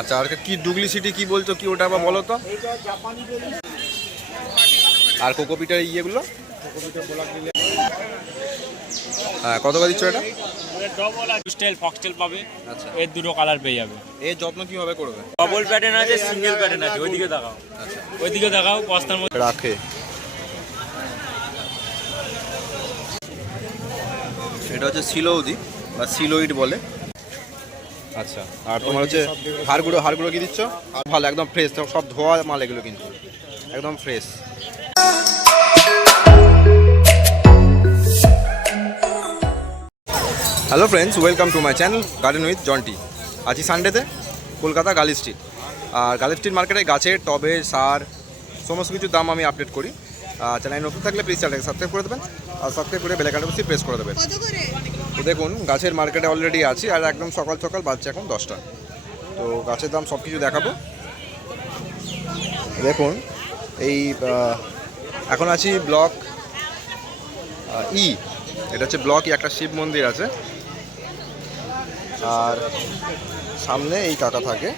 আচ্ছা, আর কি ডুপ্লিসিটি কি বলছো, কি ওটা আবার বলো তো। আর কোকোপিটের ইয়েগুলো হ্যাঁ, কত করে দিচ্ছ এটা? স্টাইল ফক্সটেল পাবে। আচ্ছা, এর দুটো কালার পেয়ে যাবে। এর যত্ন কিভাবে করবে? ডবল প্যাটার্ন আছে, সিঙ্গেল প্যাটার্ন আছে। ওইদিকে দেখাও। আচ্ছা, ওইদিকে দেখাও। বস্তার মধ্যে রাখে। এটা হচ্ছে সিলৌদি বা সিলোইড বলে। আচ্ছা, আর তোমার হচ্ছে হাড়গুঁড়ো কি দিচ্ছ? ভালো, একদম ফ্রেশ, সব ধোয়া মাল এগুলো, কিন্তু একদম fresh. Hello friends, welcome to my channel garden with Jonty. আজকে সানডেতে কলকাতা গার্লি স্ট্রিট। আর গার্লি স্ট্রিট মার্কেটে গাছের টবে সার সমস্ত কিছুর দাম আমি আপডেট করি। চ্যানেল নতুন থাকলে প্লিজ চ্যানেলকে সাবস্ক্রাইব করে দেবেন, আর সাবস্ক্রাইব করে বেল আইকনটি প্রেস করে দেবেন। তো দেখুন, গাছের মার্কেটে অলরেডি আছি, আর একদম সকাল সকাল বাজছে এখন 10টা। তো গাছের দাম সব কিছু দেখাবো। দেখুন, এই এখন আছি ব্লক ই। এটা হচ্ছে ব্লক ই, একটা শিব মন্দির আছে। আর সামনে এই কাকা থাকে,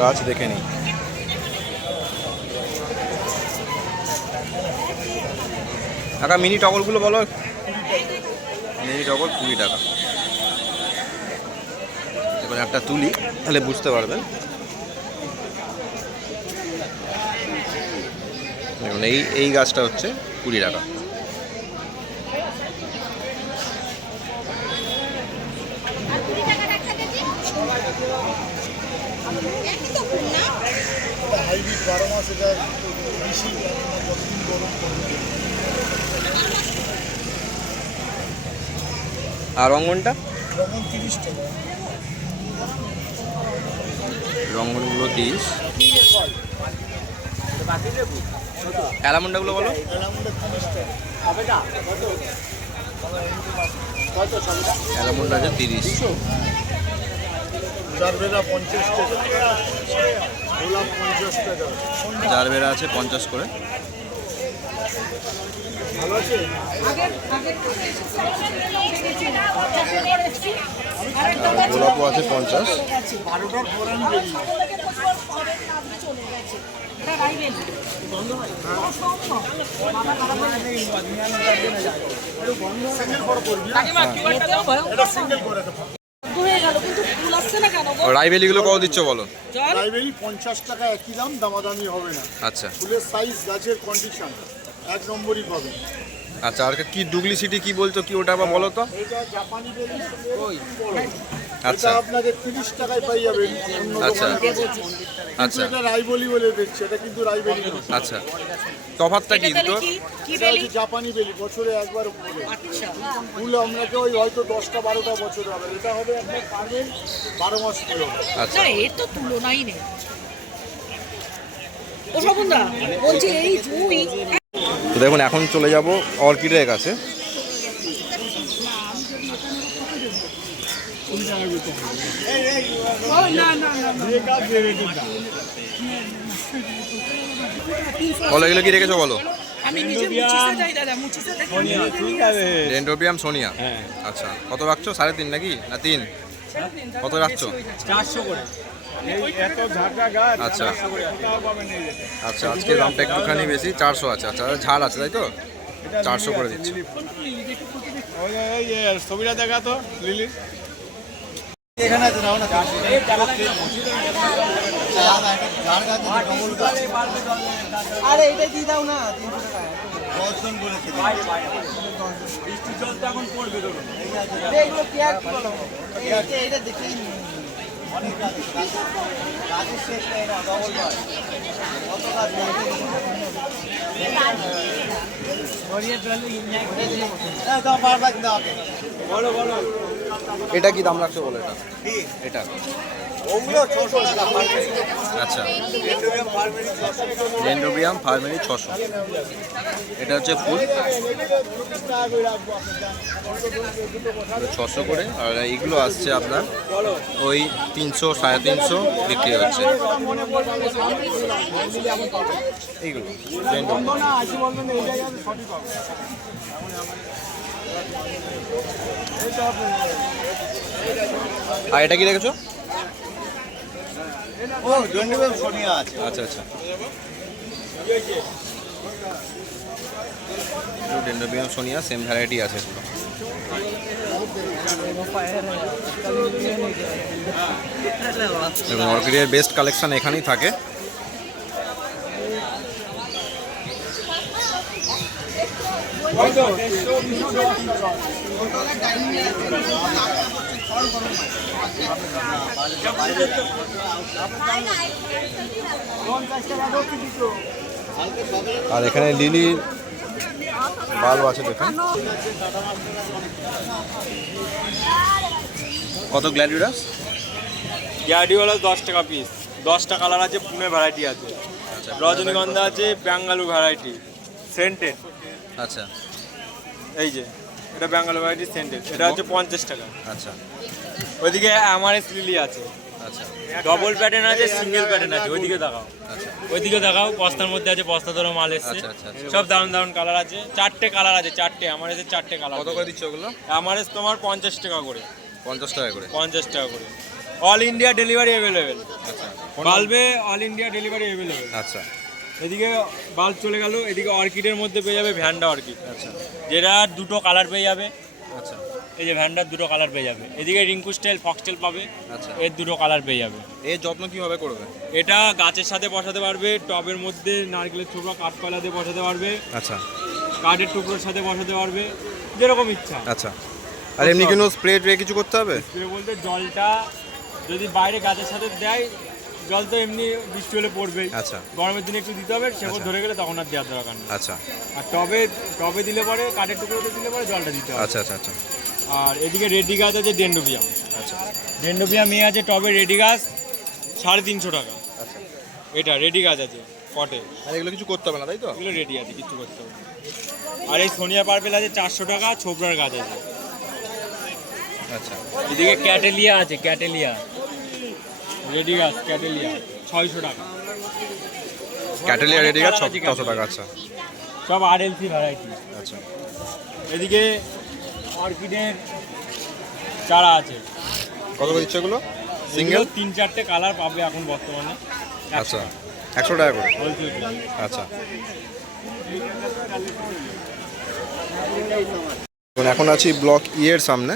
গাছ দেখে নিই। কাকা মিনি টগরগুলো বলো। মিনি টগর 20 টাকা। এবার একটা তুলি, তাহলে বুঝতে পারবেন। দেখুন, এই গাছটা হচ্ছে 20 টাকা। আর রঙ্গনটা? রঙ্গনগুলো 30। অ্যালামন্ডাগুলো বলো। অ্যালামন্ডা আছে 30। জারবেরা আছে 50 করে। গোলাপও আছে 50। রাইবেলিগুলো কত দিচ্ছ বলো? রাইবেলি 50 টাকা, একই দাম, দামাদামি হবে না। আচ্ছা, ফুলের সাইজ, গাছের কন্ডিশন এক নম্বরই পাবে। আচ্ছা, আর কি ডুপ্লিসিটি কি বলছো, কি ওটা আবার বলো তো। এটা জাপানি বেলি। আচ্ছা, এটা আপনাকে 30 টাকায় পাই যাবেন। আচ্ছা আচ্ছা এটা রাইবেলি বলে দেখছে, এটা কিন্তু রাইবেলি না। আচ্ছা, তফাৎটা কি দুটো? এটা হচ্ছে জাপানি বেলি, বছরে একবার ফুলে। ফুল আপনাকে ওই হয়তো 10টা 12টা বছর হবে। এটা হবে আপনার পাবেন 12 মাস ফুল হবে। আচ্ছা, এর তো তুলনাই নেই। ও স্বপনদা বলছি এই জুঁই। তো দেখুন, এখন চলে যাব অর্কিডের কাছে। বলো, এগুলো কি রেখেছো বলো? আমি নিজে মুচিতে যাই দাদা, মুচিতে দেখি। ডেন্ড্রোবিয়াম সোনিয়া। আচ্ছা, কত রাখছো? 3.5 নাকি না 3? কত রাখছো? 400 করে। আচ্ছা আচ্ছা, আজকে দামটা একটুখানি বেশি, 400 আছে। আচ্ছা, ঝাড় আছে তাই তো? 400 করে দিচ্ছি। ছবিটা দেখা তো লিলি। আরে এটা দিয়ে দাও না, 300 টাকা 10 জন বলেছে। বৃষ্টির জল তো এখন পড়বে ধরুন। এগুলো কি আর বলো, এটা দেখেই অনেক কাজের শেষ নেই না, ডবল বার কত কাজ বলো বলো। এটা কি দাম রাখছো বলো? এটা ওগুলো 600 টাকা। আচ্ছা, ডেন্ড্রোবিয়াম ফার্মেরি 600। এটা হচ্ছে ফুল 600 করে। আর এইগুলো আসছে আপনার ওই 300 350 বিক্রি হচ্ছে এইগুলো ডেন্ড্রোবিয়াম। আর এটা কি রেখেছো? ও ডেন্ডোবিয়াম সোনিয়া আছে। আচ্ছা আচ্ছা, ডেন্ড্রোবিয়াম সোনিয়া সেম ভ্যারাইটি আছে পুরো। এবং অর্কিডের বেস্ট কালেকশন এখানেই থাকে। আর এখানে লিলি বাল্ব আছে দেখুন। কত গ্ল্যাডিওলাস? গ্যাডিওলা 10 টাকা পিস, 10টা কালার আছে, পুনে ভ্যারাইটি আছে, রজনীগন্ধা আছে, ব্যাঙ্গালু ভ্যারাইটি সেন্টেড। আচ্ছা, এই যে এটা ব্যাঙ্গালু ভ্যারাইটি সেন্টেড, এটা হচ্ছে 50 টাকা। আচ্ছা ওইদিকে আমারেস লিলি আছে, আচ্ছা ডবল প্যাটার্ন আছে, সিঙ্গেল প্যাটার্ন আছে। ওইদিকে দেখাও, আচ্ছা ওইদিকে দেখাও, বস্তার মধ্যে আছে, বস্তা ধরো মাল এসছে। আচ্ছা, আচ্ছা, আচ্ছা। সব দারুণ দারুণ কালার আছে, 4টে কালার আছে, 4টে আমারেসের 4টে কালার। কত করে দিচ্ছ ওগুলো? আমারেস তোমার 50 টাকা করে, 50 টাকা করে। 50 টাকা করে। অল ইন্ডিয়া ডেলিভারি অ্যাভেলেবেল, আচ্ছা বাল্বে অল ইন্ডিয়া ডেলিভারি অ্যাভেলেবেল। আচ্ছা এদিকে বাল্ব চলে গেল, এদিকে অর্কিডের মধ্যে পেয়ে যাবে ভ্যান্ডা অর্কিড, আচ্ছা যেটা দুটো কালার পেয়ে যাবে। আচ্ছা এই যে ভ্যান্ডার দুটো কালার পেয়ে যাবে। এদিকে রিঙ্কু স্টাইল ফক্সটেল পাবে, আচ্ছা। এর দুটো কালার পেয়ে যাবে। এর যত্ন কিভাবে করবে? এটা গাছের সাথে বসাতে পারবে, টবের মধ্যে নারকেলের টুকরো কাঠকয়লা দিয়ে বসাতে পারবে, আচ্ছা কাঠের টুকরোর সাথে বসাতে পারবে, যেরকম ইচ্ছা। আচ্ছা। আর এমনি কোনো স্প্রে ট্রে কিছু করতে হবে? স্প্রে বলতে জলটা যদি বাইরে গাছের সাথে দেয়, জল তো এমনি বৃষ্টি হলে পড়বেই, আচ্ছা গরমের দিনে একটু দিতে হবে, শেকড় আচ্ছা। ধরে গেলে তখন আর দেওয়ার দরকার নেই। আচ্ছা আর টবে দিলে পরে, কাঠের টুকরোতে দিলে পরে জলটা দিতে হবে। আচ্ছা আচ্ছা আচ্ছা আর এদিকে রেডি গাছ আছে ডেন্ডোবিয়াম, আচ্ছা ডেন্ডোবিয়াম এ আছে টবে রেডি গাছ 350 টাকা। আচ্ছা। এটা রেডি গাছ আছে পটে, আর এগুলো কিছু করতে হবে না তাই তো? এগুলো রেডি আছে, কিছু করতে হবে না। আর এই সোনিয়া পার্পেল আছে 400 টাকা, ছোবরার গাছ আছে। আচ্ছা এদিকে ক্যাটেলিয়া আছে, ক্যাটেলিয়া রেডি গাছ, ক্যাটেলিয়া 600 টাকা। ক্যাটেলিয়া রেডি গাছ 600 টাকা। আচ্ছা সব আরএলসি ভ্যারাইটি। আচ্ছা। এদিকে অর্কিডের চারা আছে। কত করে দিচ্ছে এগুলো? Single single? 3-4টে কালার পাবে এখন বর্তমানে। আচ্ছা 100 টাকা করে। হোলসেল। আচ্ছা। এখন আছি ব্লক ই এর সামনে।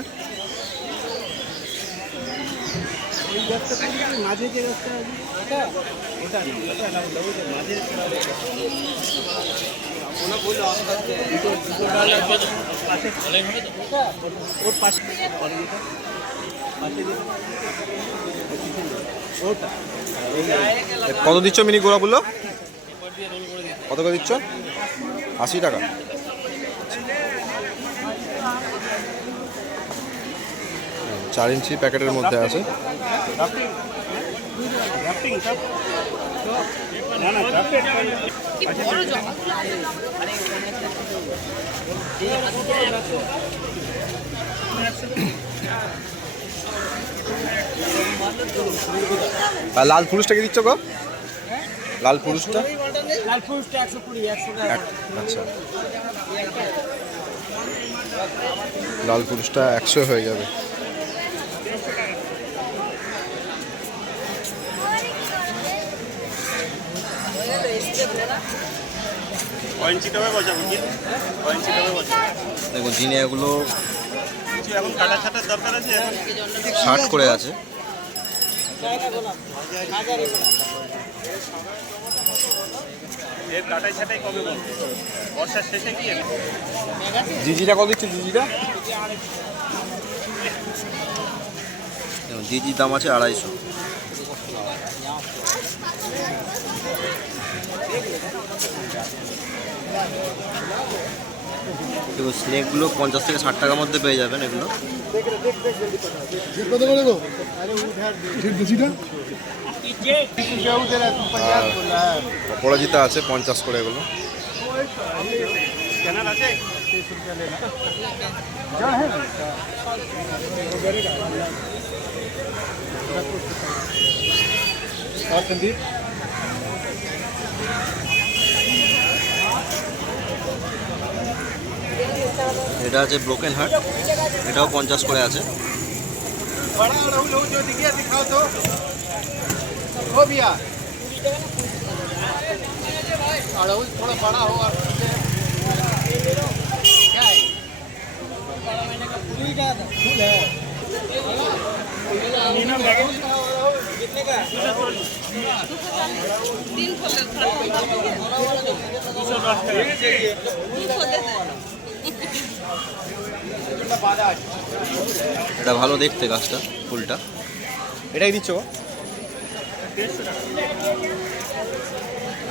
কত দিচ্ছ মিনি গোলাপগুলো? কত করে দিচ্ছ? 80 টাকা। 4 ইঞ্চি প্যাকেটের মধ্যে আছে। আর লাল পুরুষটা কি দিচ্ছ গো? লাল পুরুষটা? লাল ফুলটা 120 টাকা। আচ্ছা, লাল পুরুষটা 100 হয়ে যাবে। দেখুন জিনিয়াগুলো এখন কাটা ছাটার দরকার আছে, এখন 60 করে আছে। এর কাটাই ছাটাই কবে বলবো? বর্ষার শেষে কি জিজিটা কত দিচ্ছে? জিজিটা জিজির দাম আছে 250। দেখুন স্নেকগুলো 50 থেকে 60 টাকার মধ্যে পেয়ে যাবেন এগুলো। কত করে গো? অপরাজিতা আছে 50 করে এগুলো। চ্যানেল আছে? এটা আছে ব্রোকেন হার্ট, এটাও 50 করে আছে। बड़ा अड़हुल हो जो दिखे दिखाओ तो हो भैया अड़हुल थोड़ा बड़ा हो और क्या है फूल है कितने का এটা ভালো দেখতে গাছটা, ফুলটা। এটাই দিচ্ছ?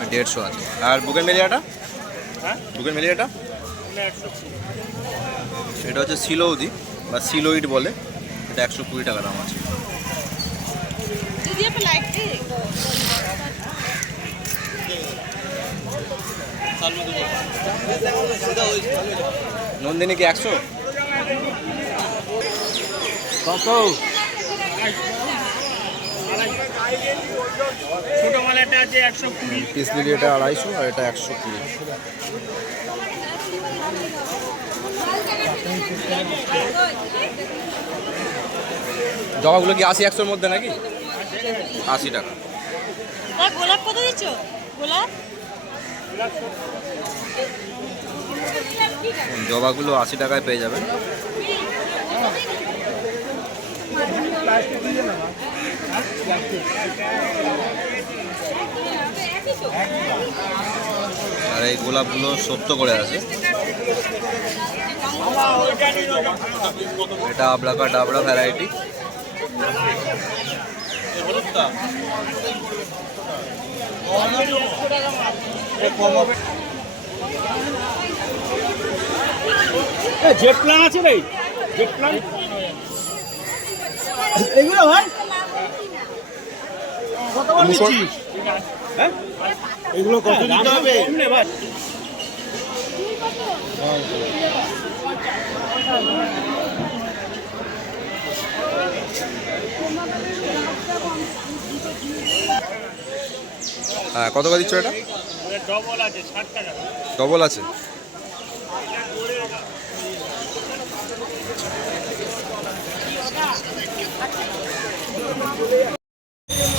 150 আছে। আর বুগেনভেলিয়াটা? বুগেনভেলিয়াটা এটা হচ্ছে সিলৌদি বা সিলোইড বলে, এটা 120 টাকা দাম আছে। নন্দিনী কি 100? কত? ছোট মালাটা আছে 120। পিস দিলি এটা 250 আর এটা 120। জবাগুলো কি 80-100-র মধ্যে নাকি? 80 টাকা। গোলাপ কত দিচ্ছ? গোলাপ জবাগুলো 80 টাকায় পেয়ে যাবেন। আর এই গোলাপগুলো 70 করে আছে। এটা আবরাকা ডাবরা ভ্যারাইটি। জেট প্ল্যান আছে ভাই, জেট প্ল্যান এগুলো ভাই কত করে দিচ্ছিস? হ্যাঁ এগুলো কত দিতে হবে? ভাই হ্যাঁ, কত করে দিচ্ছ এটা? ডবল আছে 60 টাকা। ডবল আছে।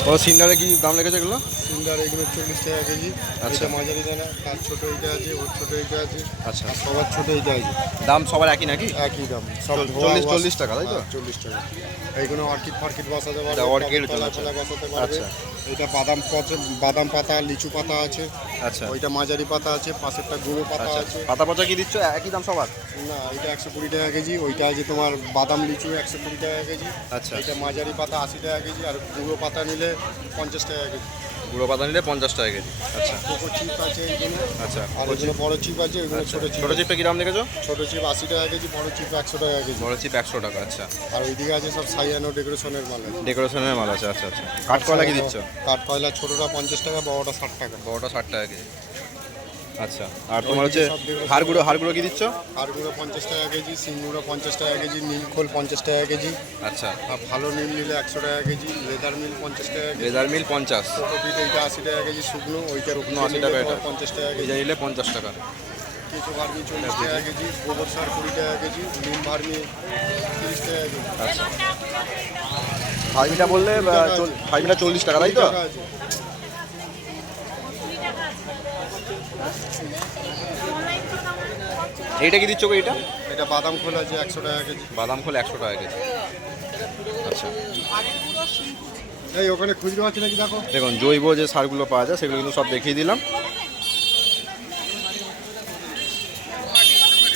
ও সিন্ডারে কি দাম লেগেছে এগুলো? সিন্ডার এগুলো 40 টাকা কেজি। আচ্ছা। এটা মাঝারি দানা, তার ছোট এইটা আছে, ওর ছোট এইটা আছে, আচ্ছা, আর সবার ছোট এইটা আছে। দাম সবার একই নাকি? একই দাম, সব 40 টাকা, তাই তো? 40 টাকা। এইগুলো অর্কিড ফার্কিড বসাতে পারবে, এটা অর্কিড তলা আচ্ছা। ফলা বসাতে পারবে। আচ্ছা। এটা বাদাম পাতা, লিচু পাতা আছে, আচ্ছা ওইটা মাঝারি পাতা আছে, পাশেরটা গুঁড়ো পাতা আচ্ছা। আছে। পাতা পচা কি দিচ্ছ? একই দাম সবার? না, এটা 120 টাকা কেজি। ওইটা আছে তোমার বাদাম লিচু 120 টাকা কেজি। আচ্ছা। এটা মাঝারি পাতা 80 টাকা কেজি, আর গুঁড়ো পাতা নিলে 50 টাকা কেজি। গুঁড়ো পাতা নিলে 50 টাকা কেজি। আচ্ছা কোকো চিপ আছে এইগুলো, আচ্ছা। আর এগুলো বড় চিপ আছে, এগুলো আচ্ছা, ছোট চিপ। ছোটো চিপটা কী দাম লেগেছো? ছোট চিপ 80 টাকা কেজি, বড় চিপ 100 টাকা কেজি। বড় চিপ 100 টাকা। আচ্ছা, আর ওইদিকে আছে সব সাইয়ানো ডেকোরেশনের মাল আছে। ডেকোরেশনের মাল আছে। আচ্ছা আচ্ছা। কাঠকয়লা কি দিচ্ছ? কাঠ কয়লা ছোটটা 50 টাকা, বড়টা 60 টাকা। বড়টা 60 টাকা কেজি। আচ্ছা, আর তোমার হচ্ছে হাড়গুঁড়ো কি দিচ্ছ? হাড়গুঁড়ো 50 টাকা কেজি, সিঙ্গুড়ো 50 টাকা কেজি, নীলখোল 50 টাকা কেজি। আচ্ছা, আর ভালো নীল নিলে 100 টাকা কেজি, লেদার মিল 50 টাকা কেজি। লেদার মিল 50, কোকোপিট এইটা 80 টাকা কেজি শুকনো, ওইটার উপর 80 টাকা এটা। 50 টাকা কেজি। ভিজা নিলে 50 টাকা। কিছু ভার্মি 40 টাকা কেজি, গোবর সার 20 টাকা কেজি, নিম ভার্মি 30 টাকা কেজি। আচ্ছা, ফার্মিটা বললে ফার্মিটা 40 টাকা, তাই তো? টাকা আছে। এইটা কি দিচ্ছ গো? এইটা এটা বাদাম খোল আছে 100 টাকা কেজি। বাদাম খোল 100 টাকা কেজি। আচ্ছা, এই ওখানে খুচরো আছে নাকি দেখো। দেখুন জৈব যে সারগুলো পাওয়া যায় সেগুলো কিন্তু সব দেখিয়ে দিলাম।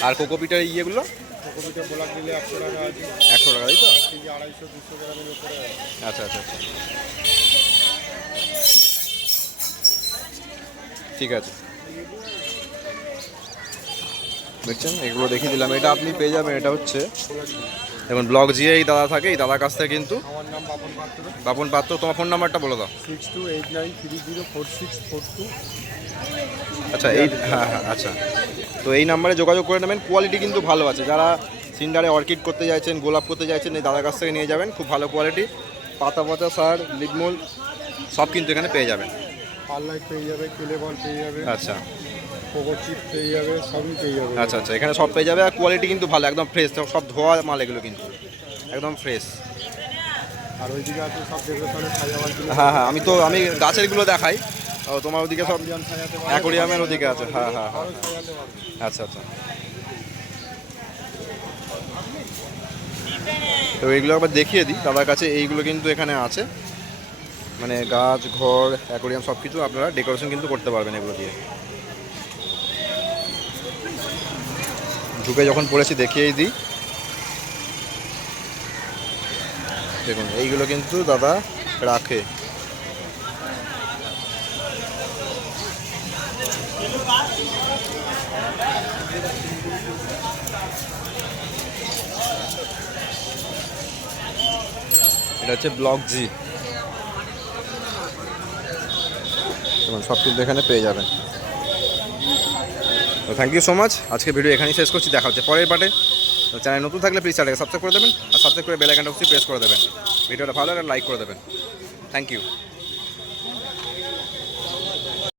আর কোকোপিটের ইয়েগুলো কোকোপিটে ব্লক দিলে 100 টাকা আছে, 100 টাকা, তাই তো? কেজি 250-200 গ্রামের উপরে আছে। আচ্ছা আচ্ছা আচ্ছা, ঠিক আছে। দেখছেন, এগুলো দেখিয়ে দিলাম। এটা আপনি পেয়ে যাবেন, এটা হচ্ছে দেখুন ব্লক জিয়ে এই দাদা থাকে, এই দাদার কাছ থেকে কিন্তু। আমার নাম বাপন পাত্র, বাপন পাত্র। তোমার ফোন নাম্বারটা বলে দাও। 6289304642। আচ্ছা, এই হ্যাঁ হ্যাঁ আচ্ছা। তো এই নাম্বারে যোগাযোগ করে নেবেন। কোয়ালিটি কিন্তু ভালো আছে। যারা সিন্ডারে অর্কিড করতে চাইছেন, গোলাপ করতে চাইছেন, এই দাদার কাছ থেকে নিয়ে যাবেন। খুব ভালো কোয়ালিটি। পাতা পচা সার, লিডমূল সব কিন্তু এখানে পেয়ে যাবেন। পারলাইট পেয়ে যাবে, কেলে বল পেয়ে যাবে, আচ্ছা কোকো চিপ পেয়ে যাবে, সবই পেয়ে যাবে। আচ্ছা আচ্ছা, এখানে সব পেয়ে যাবে। আর কোয়ালিটি কিন্তু ভালো, একদম ফ্রেশ। সব ধোয়া মাল এগুলো কিন্তু একদম ফ্রেশ। আর ওইদিকে আছে সব ডেকোরেশনের সাজাবার হ্যাঁ, আমি গাছেরগুলো দেখাই। ও তোমার ওদিকে সব অ্যাকোরিয়ামের ওদিকে আছে। হ্যাঁ। আচ্ছা। তো এইগুলো আবার দেখিয়ে দিই দাদার কাছে। এইগুলো কিন্তু এখানে আছে, মানে গাছ, ঘর, অ্যাকোরিয়াম সব কিছু আপনারা ডেকোরেশন কিন্তু করতে পারবেন এগুলো দিয়ে। ঢুকে যখন পড়েছি দেখিয়েই দিই। দেখুন এইগুলো কিন্তু দাদা রাখে। এটা হচ্ছে ব্লক জি, এবং সব কিছু এখানে পেয়ে যাবেন। তো থ্যাংক ইউ সো মাচ। আজকে ভিডিও এখানেই শেষ করছি, দেখা হচ্ছে পরের পার্টে। তো চ্যানেল নতুন থাকলে প্লিজ চ্যানেলকে সাবস্ক্রাইব করে দেবেন, আর সাবস্ক্রাইব করে বেল আইকনটা অবশ্যই প্রেস করে দেবেন। ভিডিওটা ভালো লাগলে লাইক করে দেবেন। Thank you.